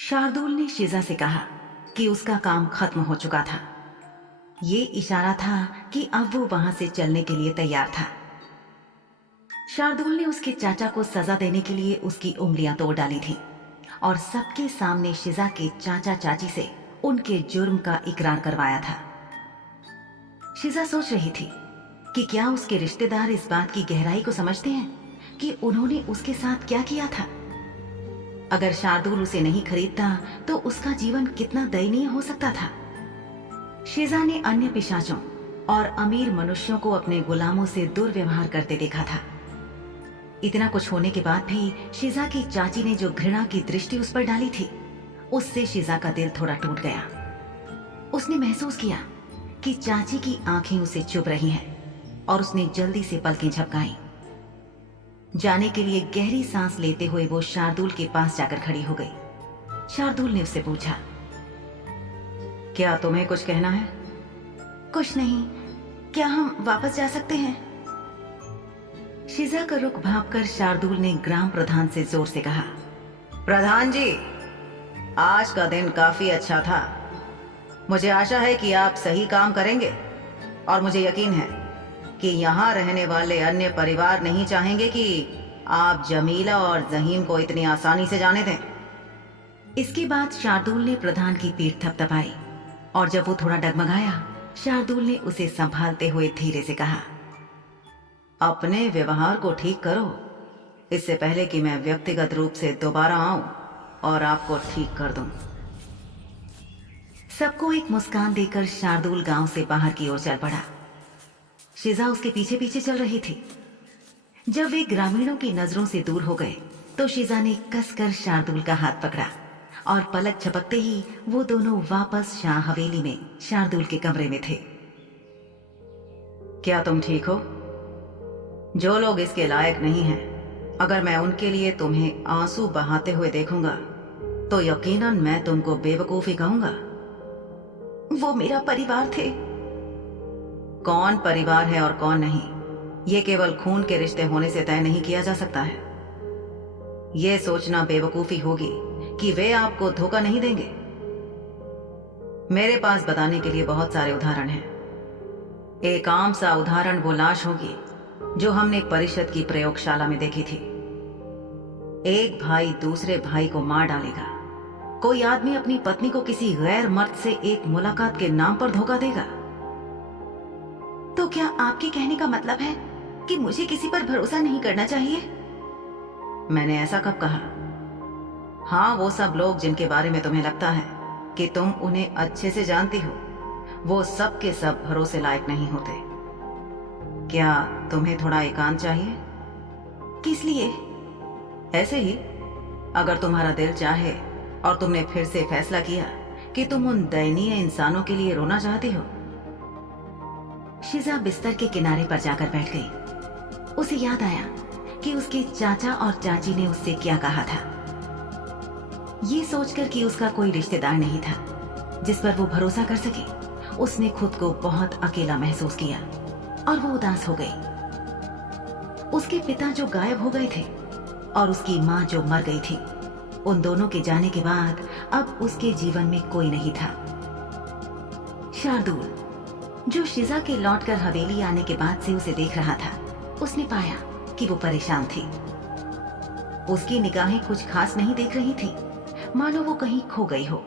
शार्दुल ने शिजा से कहा कि उसका काम खत्म हो चुका था। ये इशारा था कि अब वो वहां से चलने के लिए तैयार था। शार्दुल ने उसके चाचा को सजा देने के लिए उसकी उंगलियां तोड़ डाली थी और सबके सामने शिजा के चाचा चाची से उनके जुर्म का इकरार करवाया था। शिजा सोच रही थी कि क्या उसके रिश्तेदार इस बात की गहराई को समझते हैं कि उन्होंने उसके साथ क्या किया था। अगर शार्दुल उसे नहीं खरीदता तो उसका जीवन कितना दयनीय हो सकता था। शिजा ने अन्य पिशाचों और अमीर मनुष्यों को अपने गुलामों से दुर्व्यवहार करते देखा था। इतना कुछ होने के बाद भी शिजा की चाची ने जो घृणा की दृष्टि उस पर डाली थी, उससे शिजा का दिल थोड़ा टूट गया। उसने महसूस किया कि चाची की आंखें उसे चुभ रही हैं और उसने जल्दी से पलकें झपकाईं। जाने के लिए गहरी सांस लेते हुए वो शार्दुल के पास जाकर खड़ी हो गई। शार्दुल ने उससे पूछा, क्या तुम्हें कुछ कहना है? कुछ नहीं, क्या हम वापस जा सकते हैं? शिजा का रुख भांपकर शार्दुल ने ग्राम प्रधान से जोर से कहा, प्रधान जी, आज का दिन काफी अच्छा था। मुझे आशा है कि आप सही काम करेंगे और मुझे यकीन है कि यहाँ रहने वाले अन्य परिवार नहीं चाहेंगे कि आप जमीला और जहीम को इतनी आसानी से जाने दें। इसके बाद शार्दुल ने प्रधान की पीठ थपथपाई और जब वो थोड़ा डगमगाया, शार्दुल ने उसे संभालते हुए धीरे से कहा, अपने व्यवहार को ठीक करो, इससे पहले कि मैं व्यक्तिगत रूप से दोबारा आऊं और आपको ठीक कर दूं। सबको एक मुस्कान देकर शार्दुल गांव से बाहर की ओर चल पड़ा। शिजा उसके पीछे पीछे चल रही थी। जब वे ग्रामीणों की नजरों से दूर हो गए तो शिजा ने कसकर शार्दुल का हाथ पकड़ा और पलक झपकते ही वो दोनों वापस शाह हवेली में शार्दुल के कमरे में थे। क्या तुम ठीक हो? जो लोग इसके लायक नहीं हैं, अगर मैं उनके लिए तुम्हें आंसू बहाते हुए देखूंगा तो यकीनन मैं तुमको बेवकूफ ही कहूंगा। वो मेरा परिवार थे। कौन परिवार है और कौन नहीं, ये केवल खून के रिश्ते होने से तय नहीं किया जा सकता है। ये सोचना बेवकूफी होगी कि वे आपको धोखा नहीं देंगे। मेरे पास बताने के लिए बहुत सारे उदाहरण हैं। एक आम सा उदाहरण वो लाश होगी जो हमने परिषद की प्रयोगशाला में देखी थी। एक भाई दूसरे भाई को मार डालेगा। कोई आदमी अपनी पत्नी को किसी गैर मर्द से एक मुलाकात के नाम पर धोखा देगा। तो क्या आपके कहने का मतलब है कि मुझे किसी पर भरोसा नहीं करना चाहिए? मैंने ऐसा कब कहा? हाँ, वो सब लोग जिनके बारे में तुम्हें लगता है कि तुम उन्हें अच्छे से जानती हो, वो सब के सब भरोसे लायक नहीं होते। क्या तुम्हें थोड़ा एकांत चाहिए? किस लिए? ऐसे ही, अगर तुम्हारा दिल चाहे और तुमने फिर से फैसला किया कि तुम उन दयनीय इंसानों के लिए रोना चाहती हो। शिजा बिस्तर के किनारे पर जाकर बैठ गई। उसे याद आया कि उसके चाचा और चाची ने उससे क्या कहा था। ये सोचकर कि उसका कोई रिश्तेदार नहीं था जिस पर वो भरोसा कर सके, उसने खुद को बहुत अकेला महसूस किया और वो उदास हो गई। उसके पिता जो गायब हो गए थे और उसकी माँ जो मर गई थी, उन दोनों के जाने के बाद अब उसके जीवन में कोई नहीं था। शार्दुल, जो शिजा के लौटकर हवेली आने के बाद से उसे देख रहा था, उसने पाया कि वो परेशान थी। उसकी निगाहें कुछ खास नहीं देख रही थी, मानो वो कहीं खो गई हो।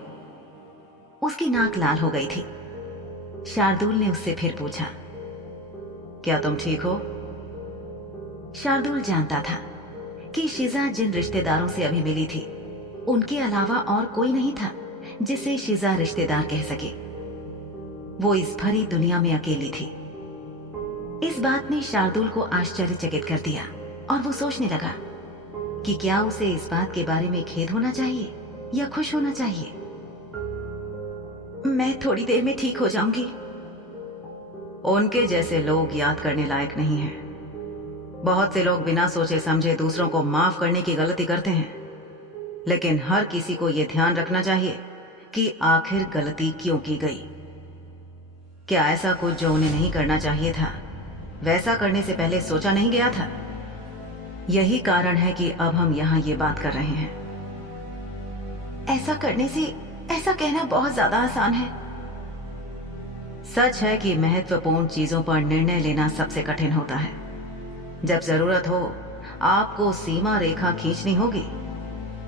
उसकी नाक लाल हो गई थी। शार्दुल ने उससे फिर पूछा, क्या तुम ठीक हो? शार्दुल जानता था कि शिजा जिन रिश्तेदारों से अभी मिली थी, उनके अलावा और कोई नहीं था जिसे शिजा रिश्तेदार कह सके। वो इस भरी दुनिया में अकेली थी। इस बात ने शार्दुल को आश्चर्यचकित कर दिया और वो सोचने लगा कि क्या उसे इस बात के बारे में खेद होना चाहिए या खुश होना चाहिए। मैं थोड़ी देर में ठीक हो जाऊंगी। उनके जैसे लोग याद करने लायक नहीं हैं। बहुत से लोग बिना सोचे समझे दूसरों को माफ करने की गलती करते हैं, लेकिन हर किसी को यह ध्यान रखना चाहिए कि आखिर गलती क्यों की गई। क्या ऐसा कुछ जो उन्हें नहीं करना चाहिए था, वैसा करने से पहले सोचा नहीं गया था? यही कारण है कि अब हम यहाँ ये बात कर रहे हैं। ऐसा करने से ऐसा कहना बहुत ज्यादा आसान है। सच है कि महत्वपूर्ण चीजों पर निर्णय लेना सबसे कठिन होता है। जब जरूरत हो आपको सीमा रेखा खींचनी होगी,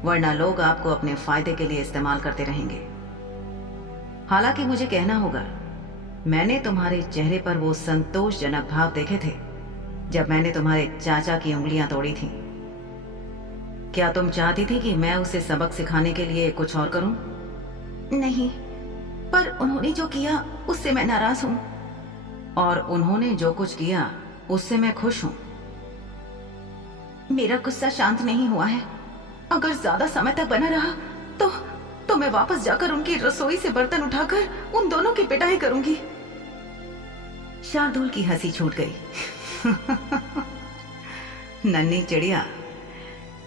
वरना लोग आपको अपने फायदे के लिए इस्तेमाल करते रहेंगे। हालांकि मुझे कहना होगा, मैंने तुम्हारे चेहरे पर वो संतोषजनक भाव देखे थे जब मैंने तुम्हारे चाचा की उंगलियां तोड़ी थी। क्या तुम चाहती थी कि मैं उसे सबक सिखाने के लिए कुछ और करूं? नहीं, पर उन्होंने जो किया उससे मैं नाराज हूं। और उन्होंने जो कुछ किया उससे मैं खुश हूं। मेरा गुस्सा शांत नहीं हुआ है। अगर ज्यादा समय तक बना रहा तो मैं वापस जाकर उनकी रसोई से बर्तन उठाकर उन दोनों की पिटाई करूंगी। शार्दुल की हंसी छूट गई। नन्ही चिड़िया,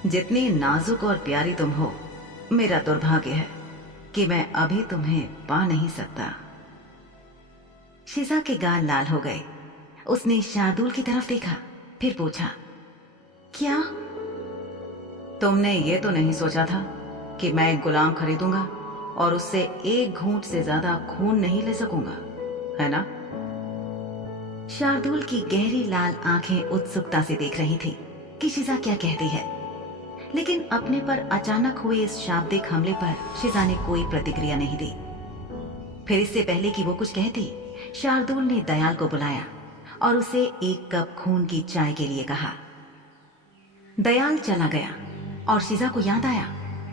जितनी नाजुक और प्यारी तुम हो, मेरा दुर्भाग्य है कि मैं अभी तुम्हें पा नहीं सकता। शिजा के गाल लाल हो गए। उसने शार्दुल की तरफ देखा, फिर पूछा, क्या तुमने ये तो नहीं सोचा था कि मैं एक गुलाम खरीदूंगा और उससे एक घूंट से ज्यादा खून नहीं ले सकूंगा, है ना? शार्दुल की गहरी लाल आंखें उत्सुकता से देख रही थी कि शिजा क्या कहती है, लेकिन अपने पर अचानक हुए इस शाब्दिक हमले पर शिजा ने कोई प्रतिक्रिया नहीं दी। फिर इससे पहले कि वो कुछ कहती, शार्दुल ने दयाल को बुलाया और उसे एक कप खून की चाय के लिए कहा। दयाल चला गया और शिजा को याद आया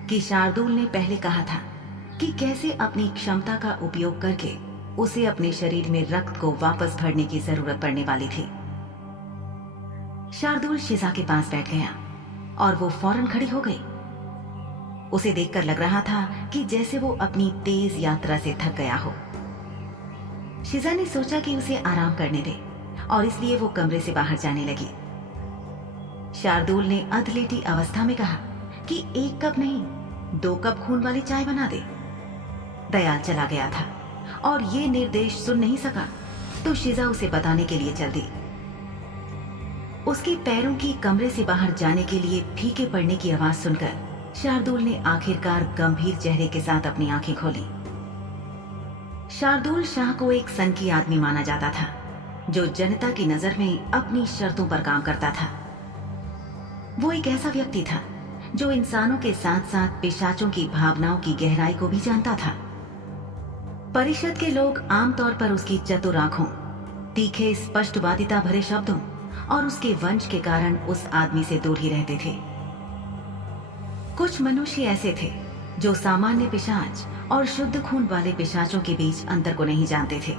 कि शार्दुल ने पहले कहा था कि कैसे अपनी क्षमता का उपयोग करके उसे अपने शरीर में रक्त को वापस भरने की जरूरत पड़ने वाली थी। शार्दुल शिजा के पास बैठ गया और वो फौरन खड़ी हो गई। उसे देखकर लग रहा था कि जैसे वो अपनी तेज यात्रा से थक गया हो। शिजा ने सोचा कि उसे आराम करने दे और इसलिए वो कमरे से बाहर जाने लगी। शार्दुल ने अधलेटी अवस्था में कहा कि 1 कप नहीं, 2 कप खून वाली चाय बना दे। दयाल चला गया था और ये निर्देश सुन नहीं सका, तो शिजा उसे बताने के लिए चल दी। उसके पैरों की कमरे से बाहर जाने के लिए फीके पड़ने की आवाज सुनकर शार्दुल ने आखिरकार गंभीर चेहरे के साथ अपनी आंखें खोली। शार्दुल शाह को एक सनकी आदमी माना जाता था, जो जनता की नजर में अपनी शर्तों पर काम करता था। वो एक ऐसा व्यक्ति था जो इंसानों के साथ साथ पिशाचों की भावनाओं की गहराई को भी जानता था। परिषद के लोग आमतौर पर उसकी चतुर आंखों, तीखे स्पष्टवादिता भरे शब्दों और उसके वंश के कारण उस आदमी से दूर ही रहते थे। कुछ मनुष्य ऐसे थे जो सामान्य पिशाच और शुद्ध खून वाले पिशाचों के बीच अंतर को नहीं जानते थे।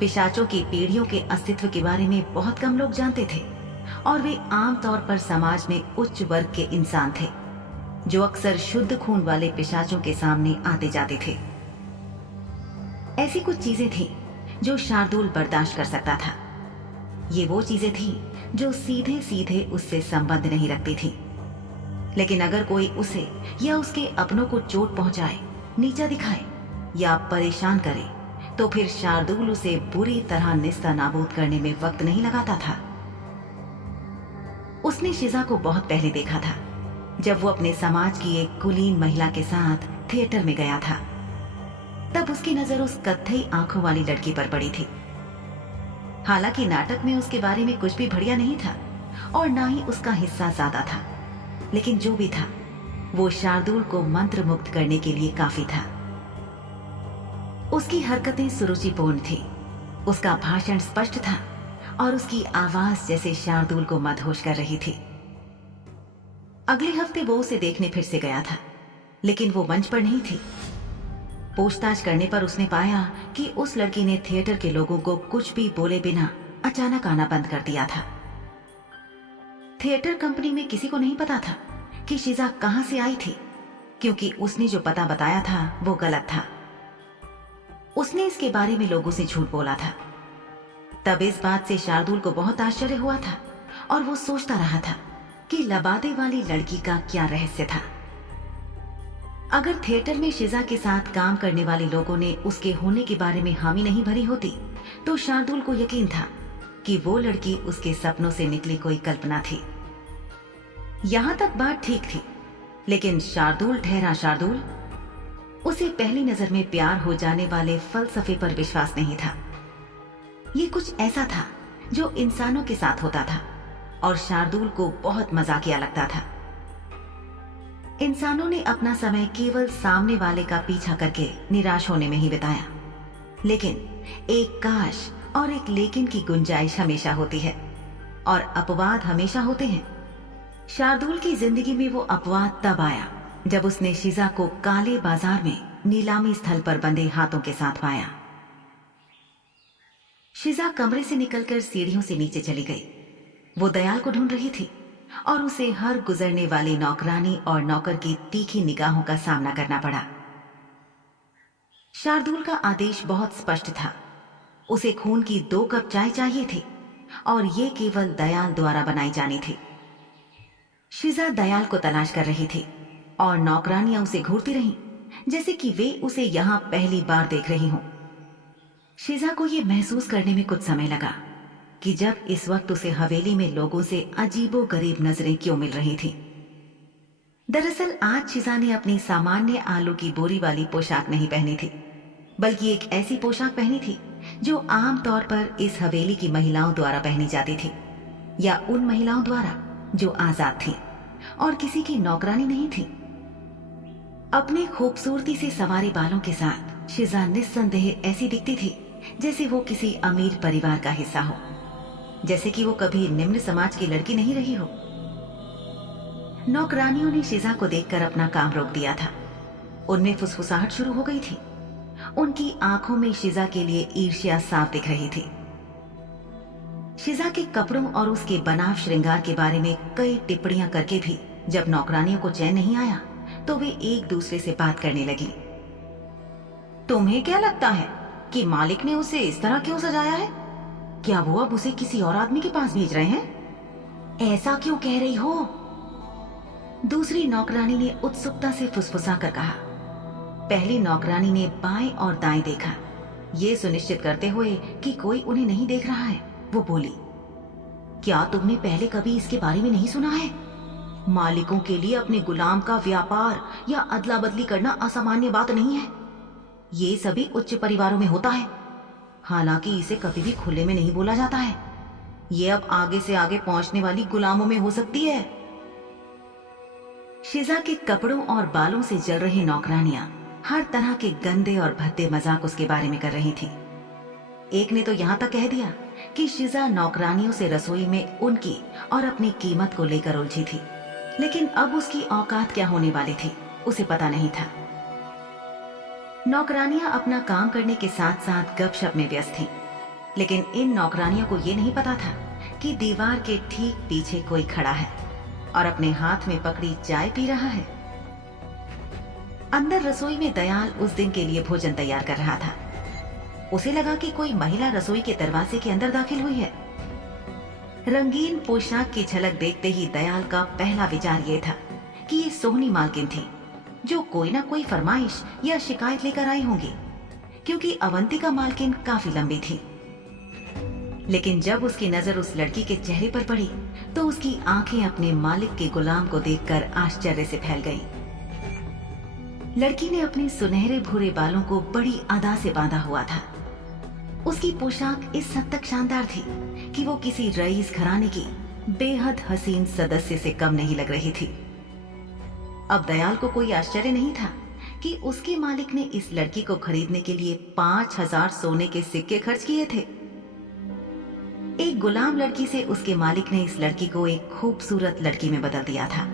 पिशाचों की पीढ़ियों के अस्तित्व के बारे में बहुत कम लोग जानते थे और वे आमतौर पर समाज में उच्च वर्ग के इंसान थे, जो अक्सर शुद्ध खून वाले पिशाचों के सामने आते जाते थे। ऐसी कुछ चीजें थीं जो शार्दुल बर्दाश्त कर सकता था। ये वो चीजें थीं जो सीधे सीधे उससे संबंध नहीं रखती थीं, लेकिन अगर कोई उसे या उसके अपनों को चोट पहुंचाए, नीचा दिखाए या परेशान करे, तो फिर शार्दुल उसे बुरी तरह निस्ता नाबूद करने में वक्त नहीं लगाता था। उसने शिजा को बहुत पहले देखा था, जब वो अपने समाज की एक कुलीन महिला के साथ थिएटर में गया था। तब उसकी नजर उस कत्थई आंखों वाली लड़की पर पड़ी थी। हालांकि नाटक में उसके बारे में कुछ भी बढ़िया नहीं था और ना ही उसका हिस्सा ज्यादा था, लेकिन जो भी था वो शार्दुल को मंत्र मुक्त करने के लिए काफी था। उसकी हरकतें सुरुचिपूर्ण थी, उसका भाषण स्पष्ट था और उसकी आवाज जैसे शार्दुल को मदहोश कर रही थी। अगले हफ्ते वो उसे देखने फिर से गया था, लेकिन वो मंच पर नहीं थी। पूछताछ करने पर उसने पाया कि उस लड़की ने थिएटर के लोगों को कुछ भी बोले बिना अचानक आना बंद कर दिया था। थिएटर कंपनी में किसी को नहीं पता था कि शिजा कहां से आई थी, क्योंकि उसने जो पता बताया था वो गलत था। उसने इसके बारे में लोगों से झूठ बोला था। तब इस बात से शार्दुल को बहुत आश्चर्य हुआ था और वो सोचता रहा था कि लबादे वाली लड़की का क्या रहस्य था। अगर थिएटर में शिजा के साथ काम करने वाले लोगों ने उसके होने के बारे में हामी नहीं भरी होती, तो शार्दुल को यकीन था कि वो लड़की उसके सपनों से निकली कोई कल्पना थी। यहां तक बात ठीक थी लेकिन शार्दुल ठहरा शार्दुल। उसे पहली नजर में प्यार हो जाने वाले फलसफे पर विश्वास नहीं था। ये कुछ ऐसा था जो इंसानों के साथ होता था और शार्दुल को बहुत मजाकिया लगता था। इंसानों ने अपना समय केवल सामने वाले का पीछा करके निराश होने में ही बिताया, लेकिन एक काश और एक लेकिन की गुंजाइश हमेशा होती है और अपवाद हमेशा होते हैं। शार्दुल की जिंदगी में वो अपवाद तब आया जब उसने शिजा को काले बाजार में नीलामी स्थल पर बंधे हाथों के साथ पाया। शिजा कमरे से निकलकर सीढ़ियों से नीचे चली गई। वो दयाल को ढूंढ रही थी और उसे हर गुजरने वाली नौकरानी और नौकर की तीखी निगाहों का सामना करना पड़ा। शार्दुल का आदेश बहुत स्पष्ट था। उसे खून की 2 कप चाय चाहिए थी और ये केवल दयाल द्वारा बनाई जानी थी। शिजा दयाल को तलाश कर रही थी और नौकरानियां उसे घूरती रहीं, जैसे कि वे उसे यहां पहली बार देख रही हों। शिजा को यह महसूस करने में कुछ समय लगा कि जब इस वक्त उसे हवेली में लोगों से अजीबोगरीब नजरें क्यों मिल रही थी। दरअसल आज शिजा ने अपनी सामान्य आलू की बोरी वाली पोशाक नहीं पहनी थी, बल्कि एक ऐसी पोशाक पहनी थी जो आमतौर पर इस हवेली की महिलाओं द्वारा पहनी जाती थी, या उन महिलाओं द्वारा जो आजाद थी और किसी की नौकरानी नहीं थी। अपने खूबसूरती से संवारे बालों के साथ शिजा निस्संदेह ऐसी दिखती थी जैसे वो किसी अमीर परिवार का हिस्सा हो, जैसे कि वो कभी निम्न समाज की लड़की नहीं रही हो। नौकरानियों ने शिजा को देखकर अपना काम रोक दिया था। उनमें फुसफुसाहट शुरू हो गई थी। उनकी आंखों में शिजा के लिए ईर्ष्या साफ दिख रही थी। शिजा के कपड़ों और उसके बनाव श्रृंगार के बारे में कई टिप्पणियां करके भी जब नौकरानियों को चैन नहीं आया तो वे एक दूसरे से बात करने लगी। तुम्हें क्या लगता है कि मालिक ने उसे इस तरह क्यों सजाया है? क्या वो अब उसे किसी और आदमी के पास भेज रहे हैं? ऐसा क्यों कह रही हो? दूसरी नौकरानी ने उत्सुकता से फुसफुसा कर कहा। पहली नौकरानी ने बाएं और दाएं देखा, ये सुनिश्चित करते हुए कि कोई उन्हें नहीं देख रहा है। वो बोली, क्या तुमने पहले कभी इसके बारे में नहीं सुना है? मालिकों के लिए अपने गुलाम का व्यापार या अदला बदली करना असामान्य बात नहीं है। ये सभी उच्च परिवारों में होता है, हालांकि इसे कभी भी खुले में नहीं बोला जाता है। ये अब आगे से आगे पहुंचने वाली गुलामों में हो सकती है। शिजा के कपड़ों और बालों से जल रही नौकरानियां हर तरह के गंदे और भद्दे मजाक उसके बारे में कर रही थी। एक ने तो यहां तक कह दिया कि शिजा नौकरानियों से रसोई में उनकी और अपनी कीमत को लेकर उलझी थी, लेकिन अब उसकी औकात क्या होने वाली थी उसे पता नहीं था। नौकरानियां अपना काम करने के साथ साथ गपशप में व्यस्त थीं, लेकिन इन नौकरानियों को यह नहीं पता था कि दीवार के ठीक पीछे कोई खड़ा है और अपने हाथ में पकड़ी चाय पी रहा है। अंदर रसोई में दयाल उस दिन के लिए भोजन तैयार कर रहा था। उसे लगा कि कोई महिला रसोई के दरवाजे के अंदर दाखिल हुई है। रंगीन पोशाक की झलक देखते ही दयाल का पहला विचार यह था कि ये सोहनी मालकिन थी जो कोई ना कोई फरमाइश या शिकायत लेकर आई होंगी, क्योंकि अवंतिका मालकिन काफी लंबी थी। लेकिन जब उसकी नजर उस लड़की के चेहरे पर पड़ी तो उसकी आंखें अपने मालिक के गुलाम को देखकर आश्चर्य से फैल गईं। लड़की ने अपने सुनहरे भूरे बालों को बड़ी अदा से बांधा हुआ था। उसकी पोशाक इस हद तक शानदार थी कि वो किसी रईस घराने की बेहद हसीन सदस्य से कम नहीं लग रही थी। अब दयाल को कोई आश्चर्य नहीं था कि उसके मालिक ने इस लड़की को खरीदने के लिए 5000 सोने के सिक्के खर्च किए थे। एक गुलाम लड़की से उसके मालिक ने इस लड़की को एक खूबसूरत लड़की में बदल दिया था।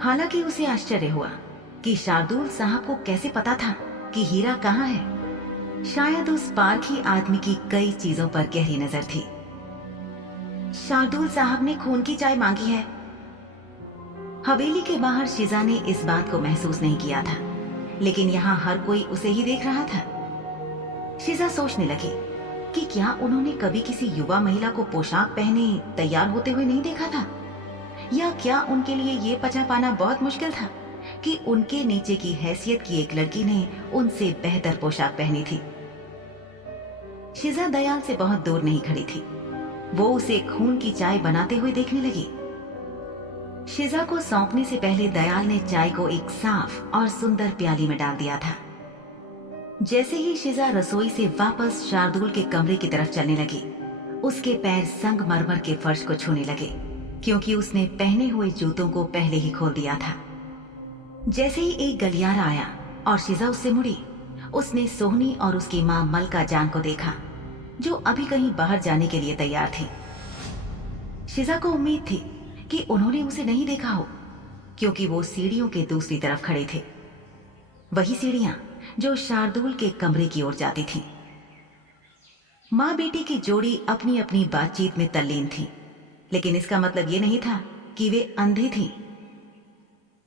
हालांकि उसे आश्चर्य हुआ कि शार्दुल साहब को कैसे पता था कि हीरा कहाँ है। शायद उस पारखी आदमी की कई चीजों पर गहरी नजर थी। शार्दुल साहब ने खून की चाय मांगी है। हवेली के बाहर शिजा ने इस बात को महसूस नहीं किया था, लेकिन यहाँ हर कोई उसे ही देख रहा था। शिजा सोचने लगी कि क्या उन्होंने कभी किसी युवा महिला को पोशाक पहने तैयार होते हुए नहीं देखा था, या क्या उनके लिए ये पचा पाना बहुत मुश्किल था कि उनके नीचे की हैसियत की एक लड़की ने उनसे बेहतर पोशाक पहनी थी। शिजा दयाल से बहुत दूर नहीं खड़ी थी। वो उसे खून की चाय बनाते हुए देखने लगी। शिजा को सौंपने से पहले दयाल ने चाय को एक साफ और सुंदर प्याली में डाल दिया था। जैसे ही शिजा रसोई से वापस शार्दुल के कमरे की तरफ चलने लगी, उसके पैर संगमरमर के फर्श को छूने लगे, क्योंकि उसने पहने हुए जूतों को पहले ही खोल दिया था। जैसे ही एक गलियारा आया और शिजा उससे मुड़ी, उसने सोहनी और उसकी मां मलका जान को देखा, जो अभी कहीं बाहर जाने के लिए तैयार थी। शिजा को उम्मीद थी कि उन्होंने उसे नहीं देखा हो, क्योंकि वो सीढ़ियों के दूसरी तरफ खड़े थे, वही सीढ़ियां जो शार्दुल के कमरे की ओर जाती थीं। मां बेटी की जोड़ी अपनी अपनी बातचीत में तल्लीन थी, लेकिन इसका मतलब ये नहीं था कि वे अंधे थीं।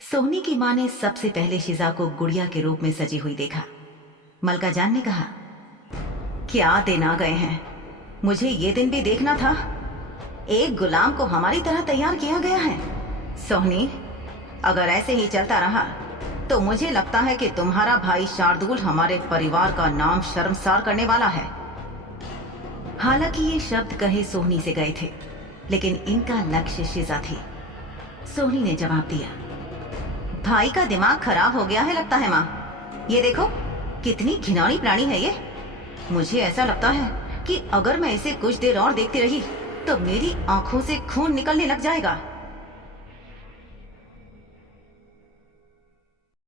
सोहनी की मां ने सबसे पहले शिजा को गुड़िया के रूप में सजी हुई देखा। मलका जान ने कहा, क्या दिन आ गए हैं, मुझे ये दिन भी देखना था। एक गुलाम को हमारी तरह तैयार किया गया है। सोहनी, अगर ऐसे ही चलता रहा तो मुझे लगता है कि तुम्हारा भाई शार्दुल हमारे परिवार का नाम शर्मसार करने वाला है। हालांकि ये शब्द कहे सोहनी से गए थे, लेकिन इनका लक्ष्य शिजा थी। सोहनी ने जवाब दिया, भाई का दिमाग खराब हो गया है लगता है माँ। ये देखो कितनी घिनौनी प्राणी है ये। मुझे ऐसा लगता है कि अगर मैं इसे कुछ देर और देखती रही तो मेरी आंखों से खून निकलने लग जाएगा।